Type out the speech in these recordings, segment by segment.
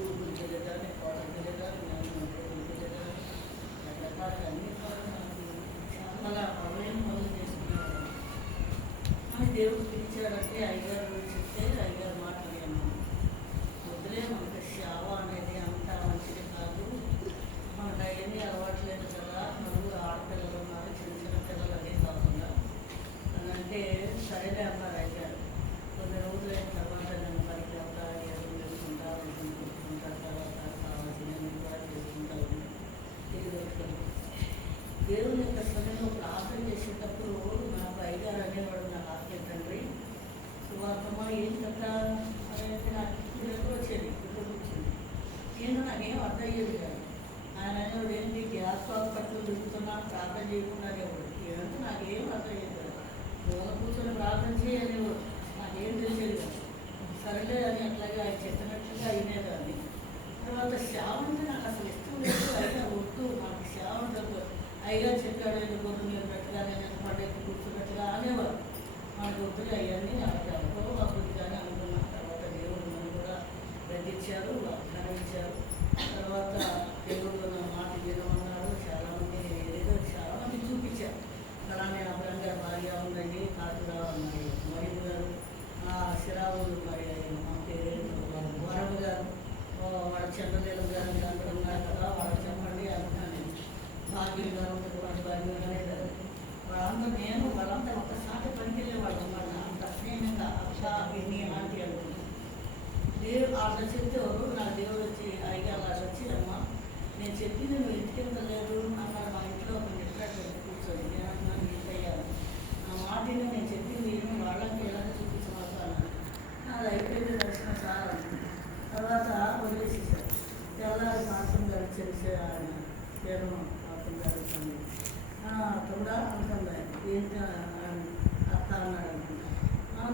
ఊరుకులు తెలియదాన్ని కోడలు తెలియదాన్ని నేను ఊరుకులు తెలియదాన్ని రకరకాల అన్ని చాలా పనులేని పనులు చేసుకునేవాడు. కానీ దేవుడు పిలిచాడంటే అయ్యగారు చెప్తే అయ్యగారు మాట్లాడాను. వదిలే మనకి సేవ అనేది అంత మంచిది కాదు, మనకు అవన్నీ అలవాట్లేదు కదా, నలుగురు ఆడపిల్లలు ఉన్నారు, చిన్న చిన్న పిల్లలు అదే కాకుండా అని అంటే సరేలే అన్నారు అయ్యారు. కొన్ని రోజులు అయిన తర్వాత నేను పనికి వెళ్తా, ఎదురు చేసుకుంటా చూసుకుంటా, తర్వాత కావాల్సినవి కూడా చేసుకుంటా తిరిగి పెట్టుకుంటాను. దేవుని యొక్క సమయంలో ప్రార్థన చేసేటప్పుడు నాకు అయ్యగారు అనేవాడు, నాకు ఆత్మీయ తండ్రి సువార్తమా ఏం కదా అనేది నాకు ఇప్పుడు వచ్చేది, ఇప్పుడు వచ్చింది. నేను నాకేం అర్థం అయ్యేది కాదు. ఆయన అనేవాడు, ఏంటి గ్యాస్ హాస్పిటల్ తిరుగుతున్నా ప్రార్థన చేయకుండా అనేవాడు. ఏమంటే నాకేం అర్థం అయ్యేది కాదు. మూల కూర్చొని ప్రార్థన చేయనేవాడు, నాకేం తెలిసేది కాదు. సరేలే అని అట్లాగే ఆయన చెప్పినట్లుగా అయినేదాన్ని. తర్వాత సేవ అంటే నాకు అసలు ఇష్టం లేదు. అయినా వద్దు నాకు సేవ ఉండదు, అయ్యగారు చెప్పాడు ఆయన గొర్రె మీరు పెట్టగా నేను పండగ కూర్చున్నట్టుగా అనేవారు. మనకు వద్దుగా అవన్నీ నాకు అనుభవం అభివృద్ధిగానే అనుకున్నాను. తర్వాత దేవుడు నన్ను కూడా గ్రహించారు, వాగ్దానించారు. తర్వాత దేవుడు నా మాట వినమన్నాడు. చాలామంది ఏదో చాలామంది చూపించారు. అలానే అబ్రహం గారు భార్య ఉందండి, కాకుగా మరి మహిళ గారు, శిరావులు మరి మా పేరు వరమ గారు, వాళ్ళ చంద్రదేవ గారు అందరూ ఉన్నారు కదా, వాళ్ళు చెప్పండి అనుకున్నాను. భాగ్యం గారు ఉన్నటువంటి భాగ్యం గారు వాళ్ళందరూ నేను వాళ్ళంతా ఒక్కసారి పనికి వెళ్ళేవాళ్ళు అన్నమాట. అంత స్నేహంగా అక్క ఎన్ని ఆంటీ అనుకున్నాను. దేవుడు అట్లా చెప్తే నా దేవుడు వచ్చి అయ్యారు వచ్చి అమ్మ నేను చెప్పింది నువ్వు ఇంటికి వెళ్ళలేదు అన్నాడు. మా ఇంట్లో ఒక నిట్లాడు కూర్చొని నేను అంటున్నాను ఇంటయ్యాను ఆ మాటని నేను చెప్పింది వాళ్ళకి ఎలా చూపించవచ్చు అన్నాను. అది అయిపోయింది దర్శనం సార్ అనుకుంది. తర్వాత వదిలేసేసారు. తెల్లారి పాఠం గారు తెలిసే ఆయన పేరు పాఠం జరుగుతుంది కూడా అనుకుంది. ఏంటి అత్త అన్నాడు అనుకుంటా.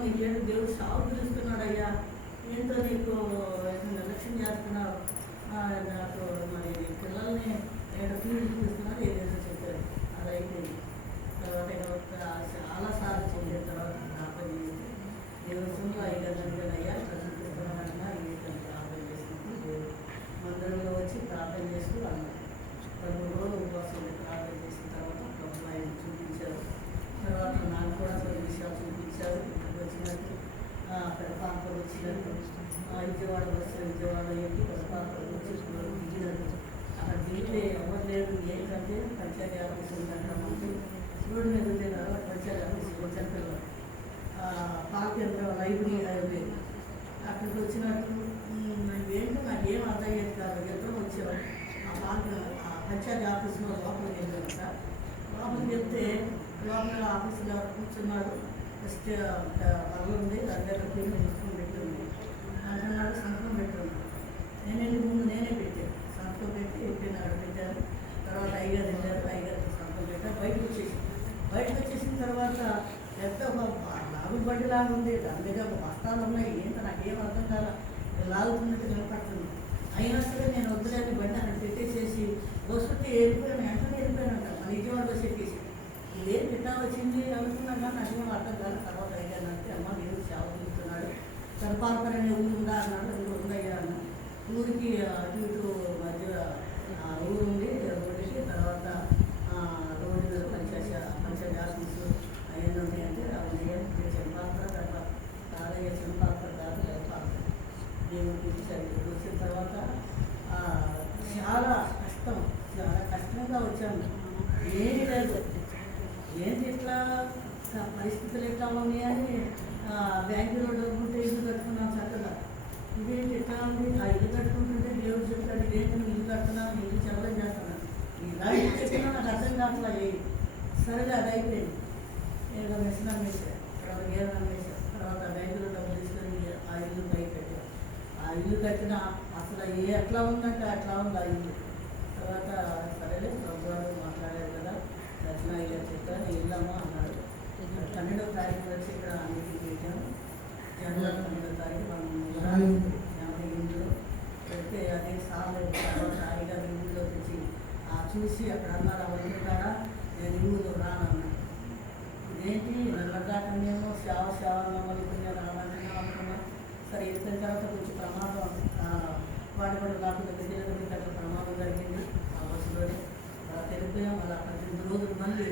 నీకేంటి దేవుడు సాగు పిలుస్తున్నాడు అయ్యా, ఏంటో నీకు నిర్లక్ష్యం చేస్తున్నావు, నాకు మరి పిల్లల్ని నేను ఫీజు చూపిస్తున్నాను ఏదైతే చెప్పారు. అది అయిపోయింది. తర్వాత చాలాసార్లు చెప్పిన తర్వాత ప్రార్థన చేస్తే దేవస్థంలో 5 గంటలు అయ్యా చూపిస్తున్నానన్నా ఏంటని ప్రార్థన చేసినప్పుడు దేవుడు మందిరంలో వచ్చి ప్రార్థన చేస్తూ అన్నారు. 2 రోజులు ఉపవాసం ప్రార్థన చేసిన తర్వాత ప్రభువు ఆయన చూపించారు. తర్వాత నాకు కూడా కొన్ని విషయాలు చూపించారు. ఇక్కడికి వచ్చినట్టు పెడపాకలు వచ్చినట్టు విజయవాడ వస్తే విజయవాడ ఏంటి పెడపాకలు వచ్చి దిగినట్టు అక్కడ దిగితే ఎవరు లేదు. ఏంటంటే పంచాయతీ ఆఫీస్ ఉందంటే మనకి రోడ్డు మీద ఉండే కదా పంచాయతీ ఆఫీస్ సెంటర్లో పాకేంద్ర లైబ్రరీ లేదు. అక్కడికి వచ్చినట్టు ఏంటో నాకు ఏం అర్థం అయ్యేది కాదు. ఇద్దరు వచ్చేవారు. ఆ పంచాయతీ ఆఫీస్లో లోపలికి వెళ్ళాక లోపలికి వెళ్తే లోపల ఆఫీసులో కూర్చున్నాడు. ఫస్ట్ పనులు ఉంది, దాని దగ్గర సంతకం పెట్టింది అంటున్నాడు. సంతకం పెట్టున్నాడు. నేను వెళ్ళి ముందు నేనే పెట్టాను. సంతకం పెట్టి ఎప్పుడైనా అక్కడ పెట్టాను. తర్వాత అయ్యగారు వెళ్ళారు, అయ్యగారికి సంతకం పెట్టారు. బయటకు వచ్చేసిన తర్వాత పెద్ద లాగు బండిలాగా ఉంది, దాని మీద ఒక బస్తాలు ఉన్నాయి. ఏంటో నాకేం అర్థం కాల, లాగుతున్నట్టు కనపడుతుంది. అయినా సరే నేను వద్దులేని బండి అక్కడ పెట్టేసేసి వస్తుంటే వెళ్ళిపోయాను. వెంటనే వెళ్ళిపోయానంట. మన విజయవాడ బస్ ఎక్కేసి ఇదేం పెట్టా వచ్చింది అనుకున్నాను. కానీ నాకు ఏమో అర్థం కాదు. తర్వాత అయ్యానంటే అమ్మ దేవుడు సేవ చూస్తున్నాడు, సరిపాలపని అనే ఊరు ఉందా అన్నాడు. ఊరు ఉందయ్యా అన్న. ఊరికి అటు ఇటు మధ్య ఊరు ఉంది. రోడ్డుకి తర్వాత రోడ్డు మీద పంచాయతీ ఆఫీసు అవన్నీ ఉన్నాయంటే అవి చంపాత్ర తర్వాత కాదయ్య చంపాత్ర కాదు లేపాత్ర దేవుడు పిలిచాడు. వచ్చిన తర్వాత చాలా కష్టంగా వచ్చాము. ఏమీ లేదు. ఏంటి ఇట్లా పరిస్థితులు ఎట్లా ఉన్నాయని బ్యాంకులో డబ్బుంటే ఇల్లు కట్టుకున్నాం చక్కగా. ఇదేంటి ఎట్లా ఉంది, ఆ ఇల్లు కట్టుకుంటుంటే దేవుడు చెప్పాడు ఇదేంటి నువ్వు ఇల్లు కట్టుకున్నాను, ఇల్లు చదవడం చేస్తున్నాను. ఇలా ఇల్లు చెప్పినా నాకు అర్థం కావట్లా. సరేలే అది అయిపోయింది. ఏదో మెషిన్ వేసాను, తర్వాత గేదె వేసాను. తర్వాత బ్యాంకులో డబ్బులు తీసుకొని ఆ ఇల్లు పైకి కట్టాను. ఆ ఇల్లు కట్టిన అసలు ఎట్లా ఉందంటే అట్లా ఉంది ఆ ఇల్లు. తర్వాత సరేలే ప్రభుత్వాలు మాట్లాడారు కదా, దర్శనం ఇలా చెప్పాను ఇల్లమ్మా అన్నాడు. 12వ తారీఖు వచ్చి ఇక్కడ మీటింగ్ పెట్టాము. జనవరి 12వ తారీఖు మనం 58లో పెడితే అదే సార్లు హాయిగా ఊళ్ళో తెచ్చి చూసి అక్కడ అన్నారు అవన్నీ కూడా నేను ఊళ్ళో రానన్నా. ఇదేంటి నల్లదాకా మేము సేవ మమ్మల్ని నేను రావాలన్నా అనుకున్నా. సరే వెళ్ళిన తర్వాత కొంచెం ప్రమాదం వాడు కూడా నాకు దగ్గర అక్కడ ప్రమాదం జరిగింది ఆ బస్సులోనే తెలిపోయాం. అలా 18 రోజులు మళ్ళీ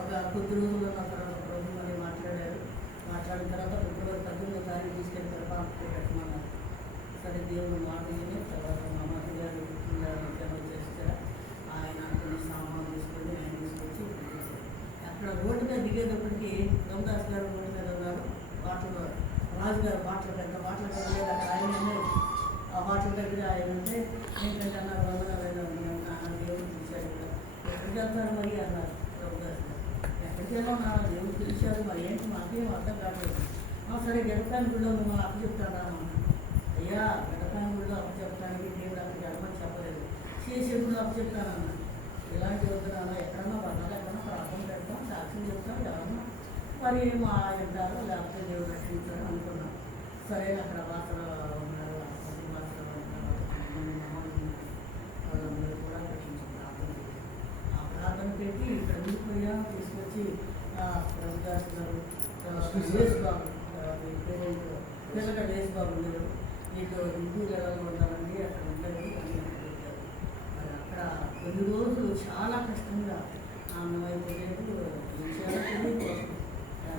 ఒక కొద్ది రోజుల్లో నా తర్వాత రోజు మళ్ళీ మాట్లాడిన తర్వాత ఫిబ్రవరి 18వ తారీఖు తీసుకెళ్ళి కలపాలకు పెట్టమన్నారు. సరే దేవుడు మాట విని తర్వాత మా అమ్మ గారు మధ్యాహ్నం చేస్తారు. ఆయన కొన్ని సామాన్లు తీసుకొని ఆయన తీసుకొచ్చి అక్కడ రోడ్డు మీద దిగేటప్పటికి రమదాస్ గారు రోడ్డు మీద ఉన్నారు. బాటలు రాజుగారు బాటలు పెద్ద బాటలు పెద్ద అక్కడ ఆయన ఆ బాటల దగ్గర ఆయన ఉంటే ఏంటంటే అన్నారు వందనాలు దేవుడు పిలిచాడు. ఎక్కడికి వెళ్తారు మరి అన్నారు రమదాస్ గారు. ఎక్కడికి వెళ్ళాం దేవుడు పిలిచారు మరి ఏంటి మాకేం అర్థం కాలేదు. సరే గడపాని గుడిలో నువ్వు అప్పు చెప్తాడా అయ్యా గడపాని గుడిలో అప్పు చెప్పడానికి దేవుడు అక్కడికి వెళ్ళమని చెప్పలేదు. చేసే గుడిలో అప్పు చెప్తానన్నా ఇలాంటి వద్దునా ఎక్కడన్నా పడాలి ఎక్కడన్నా ప్రార్థన పెడతాం సాక్ష్యం చెప్తాం ఎవరన్నా మరి మా అంటారు లేకపోతే దేవుడు రక్షించారు అనుకున్నాం. సరే అక్కడ వాసన ఉన్నారు వాళ్ళందరూ కూడా రక్షించి ప్రార్థన చేశారు. ఆ ప్రార్థన పెట్టి ఇక్కడ ఉండిపోయా తీసుకొచ్చి రవిదాస్ గారు వేసు బాబు పిల్లగా వేసు బాబు ఉన్నారు. నీకు ఇంటి ఎలా ఉండాలండి అక్కడ ఉండండి అని పెట్టారు. మరి అక్కడ కొన్ని రోజులు చాలా కష్టంగా ఆమె వైపు లేదు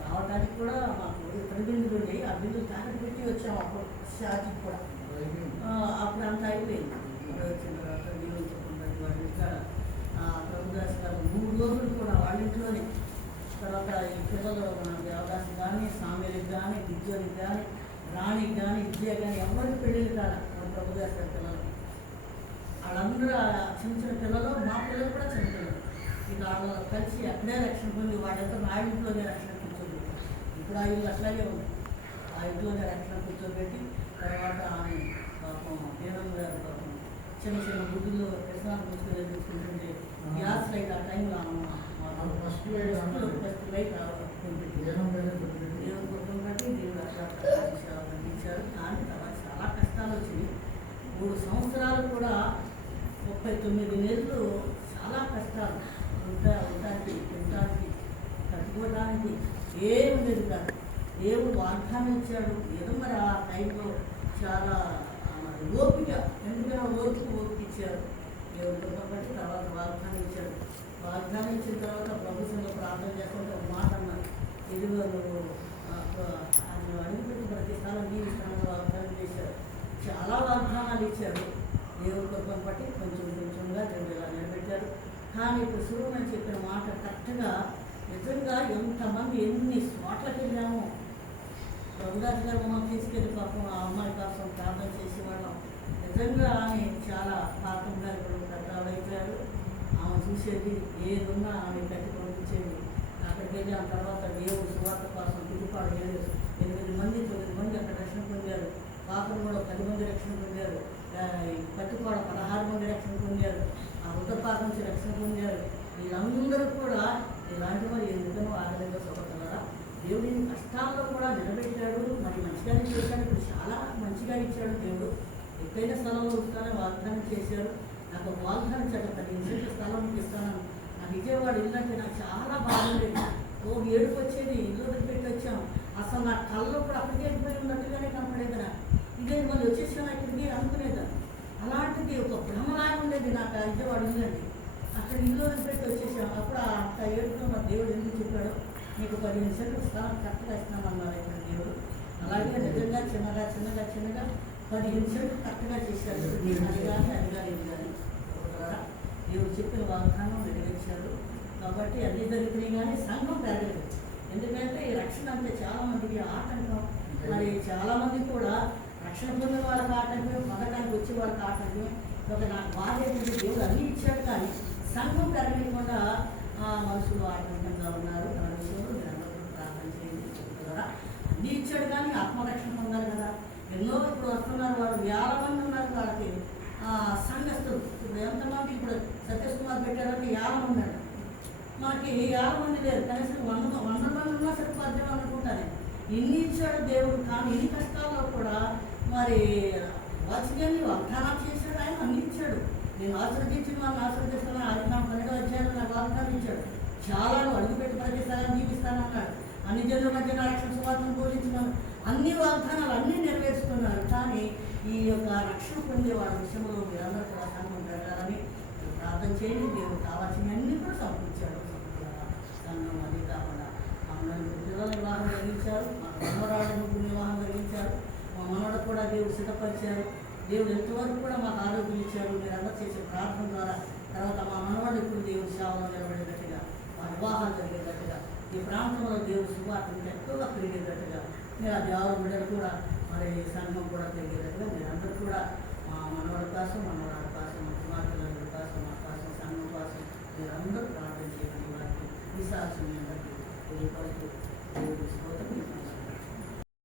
రావడానికి కూడా మాకు ఇతర బిందులు ఉన్నాయి. ఆ బిందులు తాకట్టు పెట్టి వచ్చాము అప్పుడు ఛార్జీకి కూడా. అప్పుడు అంత అయిపోయింది. అప్పుడు వచ్చిన తర్వాత దేవుడు చెప్పుకుంటారు వాళ్ళ ఇంట్లో ప్రభుదాస్ గారు 3 రోజులు కూడా వాళ్ళ ఇంట్లోనే. తర్వాత ఈ పిల్లలు మన దేవదాస్ కానీ సామ్యులకి కానీ విద్యోనికి కానీ రాణికి కానీ విద్య కానీ ఎవరికి పెళ్ళిళ్ళు కాదు మన ప్రభుదాస్ గారి పిల్లలకి. వాళ్ళందరూ చిన్న చిన్న పిల్లలు మా పిల్లలు కూడా చిన్న పిల్లలు. ఇక వాళ్ళు కలిసి అక్కడే రక్షణ పొంది వాళ్ళంతా మా ఇంట్లోనే రక్షణ కూర్చోబెట్టి ఇప్పుడు ఆ ఇల్లు అట్లాగే ఉంది. ఆ ఇంట్లోనే రక్షణ కూర్చోబెట్టి తర్వాత ఆమె పాపం దేవం గారు పాపం చిన్న చిన్న గుడ్డులో ప్రశ్నలు పుస్తకాలు తీసుకుంటుంటే గ్యాస్ లైట్ ఆ టైంలో ఫస్ట్ లైట్ దేవుడు కుటుంబం బట్టి దేవుడు అట్లా పంపించారు. కానీ తర్వాత చాలా కష్టాలు వచ్చినాయి. 3 సంవత్సరాలు కూడా 39 నెలలు చాలా కష్టాలు ఉండడానికి తినడానికి కట్టుకోవడానికి ఏం లేదు కాదు. దేవుడు వాగ్దానం ఇచ్చాడు. ఏదో మరి ఆ టైంలో చాలా ఓపిక ఎందుకంటే ఓపిక ఇచ్చారు దేవుడు కాబట్టి. తర్వాత వాగ్దానం ఇచ్చాడు. వాగ్దానం ఇచ్చిన తర్వాత ప్రభుత్వంలో ప్రార్థన చేస్తుంటే ఒక మాట అన్నారు, ఇదిగో నువ్వు ఆయన అడుగుపెట్టి ప్రతిసారం నీ స్థానంలో వాగ్దానం చేశారు. చాలా వాగ్దానాలు ఇచ్చాడు దేవుడి కృపను బట్టి. కొంచెంగా దేవుడు ఇలా నిలబెట్టారు. కానీ ఇప్పుడు సురువుని చెప్పిన మాట కరెక్ట్గా నిజంగా ఎంతమంది ఎన్ని చోట్లకి వెళ్ళామో. ప్రభుదాస్ గారు మమ్మల్ని తీసుకెళ్ళి పాపం ఆ అమ్మాయి కోసం ప్రార్థన చేసేవాళ్ళం. నిజంగా ఆమె చాలా పాపంగా ఇప్పుడు పెద్దవాళ్ళు అయిపోయారు. ఆమె చూసేది ఏదున్నా ఆమె కట్టి పంపించేది. అక్కడికి వెళ్ళి ఆ తర్వాత దేవుడు సువార్త కోసం తిరుగుపాడు 8 మంది 9 మంది అక్కడ రక్షణ పొందారు. పాపం కూడా 10 మంది రక్షణ పొందారు. పత్తిపాడ 16 మంది రక్షణ పొందారు. ఆ ఉత్తపాకం నుంచి రక్షణ పొందారు. వీళ్ళందరూ కూడా ఇలాంటి మరి ఎందుకనో ఆదరంగా సొగతలరా దేవుడి కష్టాల్లో కూడా నిలబెట్టాడు. మరి మంచిగానే చేశాడు. ఇప్పుడు చాలా మంచిగా ఇచ్చాడు దేవుడు. ఎక్కడైన స్థలంలో ఇస్తానని వాగ్దానం చేశారు. నాకు ఒక వాగ్దానం చెట్ల 15 సెంట్ల స్థలం ఇస్తాను. నాకు విజయవాడ ఇల్లు అంటే నాకు చాలా బాగుండేది. ఏడుపు వచ్చేది. ఇల్లు వదిలిపెట్టి వచ్చాం. అసలు నా కళ్ళలో కూడా అక్కడికి వెళ్ళిపోయి ఉన్నట్టుగానే కనపడేది. నాకు ఇదే మళ్ళీ వచ్చేసాను ఇక్కడికి అనుకునేదా. అలాంటిది ఒక భ్రమలాగా ఉండేది నాకు విజయవాడ ఇల్లు అండి. అక్కడ ఇల్లు వదిలిపెట్టి వచ్చేసాం. అప్పుడు అంత ఏడుపులో మా దేవుడు ఎందుకు చెప్పాడు, నీకు 15 సెంట్ల స్థలం కరెక్ట్గా ఇస్తామన్నారు ఇక్కడ దేవుడు. అలాగే నిజంగా చిన్నగా 15 సెంట్లు కరెక్ట్గా చేశాడు. అది కానీ ఇది కానీ ద్వారా దేవుడు చెప్పిన వాగ్దానం నెరవేర్చారు. కాబట్టి అన్ని జరిగినాయి కానీ సంఘం పెరగలేదు. ఎందుకంటే ఈ రక్షణ అంటే చాలామందికి ఆటంకం. మరి చాలామంది కూడా రక్షణ పొందిన వాళ్ళకి ఆటంకం, పొందడానికి వచ్చే వాళ్ళకి ఆటంకం. ఒక నాకు బాధ ఏంటంటే దేవుడు అన్నీ ఇచ్చాడు కానీ సంఘం పెరగకుండా మనుషులు ఆటంకంగా ఉన్నారు. తన విషయంలో మీరందరూ ప్రార్థన చేయండి చెప్తున్నారా. అన్నీ ఇచ్చాడు కానీ ఆత్మరక్షణ పొందాలి కదా. ఎన్నో ఇప్పుడు వస్తున్నారు వాళ్ళు 1000 మంది ఉన్నారు. వాళ్ళకి సంఘస్థులు ఇప్పుడు ఎంతమంది ఇప్పుడు సతీష్ కుమార్ పెట్టారంటే 50 మంది అంట. మాకు 50 మంది లేరు. కనీసం 100 మంది ఉన్నా సరిపోద్దాం అనుకుంటాను. ఇన్ని ఇచ్చాడు దేవుడు. కానీ ఇన్ని కష్టాల్లో కూడా మరి వాచిగాన్ని వాగ్దానం చేశాడు. ఆయన అన్ని ఇచ్చాడు. నేను ఆశ్రదించిన వాళ్ళని ఆశ్రదిస్తాను. అది నాకు 12వ అధ్యాయంలో నాకు వాగ్దానం ఇచ్చాడు. చాలా అడుగుపెట్టి ప్రతిస్తాను జీవిస్తానన్నాడు. అన్ని జనుల మధ్య రక్షణ సువార్తను బోధించినాను. అన్ని వాగ్దానాలు అన్నీ నెరవేర్చుకున్నారు. కానీ ఈ యొక్క రక్షణ పొందే వాళ్ళ విషయంలో మీరందరూ కూడా సంఘం జరగాలని ప్రార్థన చేయండి. దేవుడు కావాల్సినవన్నీ కూడా సమకూర్చాడు. సంఘం అది కాకుండా మమ్మల్ని పిల్లల వివాహం కలిగించారు, మా మనవరాళ్ళను వివాహం కలిగించారు, మా మనవడు కూడా దేవుడు సిద్ధపరిచారు. దేవుడు ఎంతవరకు కూడా మాకు ఆరోగ్యం ఇచ్చారు. మీరందరూ చేసే ప్రార్థన ద్వారా తర్వాత మా మనవాళ్ళు ఇప్పుడు దేవుడు సేవలో నిలబడేటట్టుగా, మా వివాహాలు జరిగేటట్టుగా, ఈ ప్రాంతంలో దేవుడు శుభార్తలు ఎక్కువగా పెరిగేటట్టుగా, మీరు ఆ దేవుడు బిడ్డలు కూడా మరి సంఘం కూడా పెరిగేటట్టుగా మీరందరూ కూడా మా మనవాళ్ళ కోసం, మనవాళ్ళ కోసం, మా కుమార్తెల కోసం, మా కోసం, సంఘం కోసం మీరందరూ ప్రార్థన చేయండి. వారికి విశ్వాసం అందరికీ తెలియపడుతూ దేవుడు స్తోత్రం.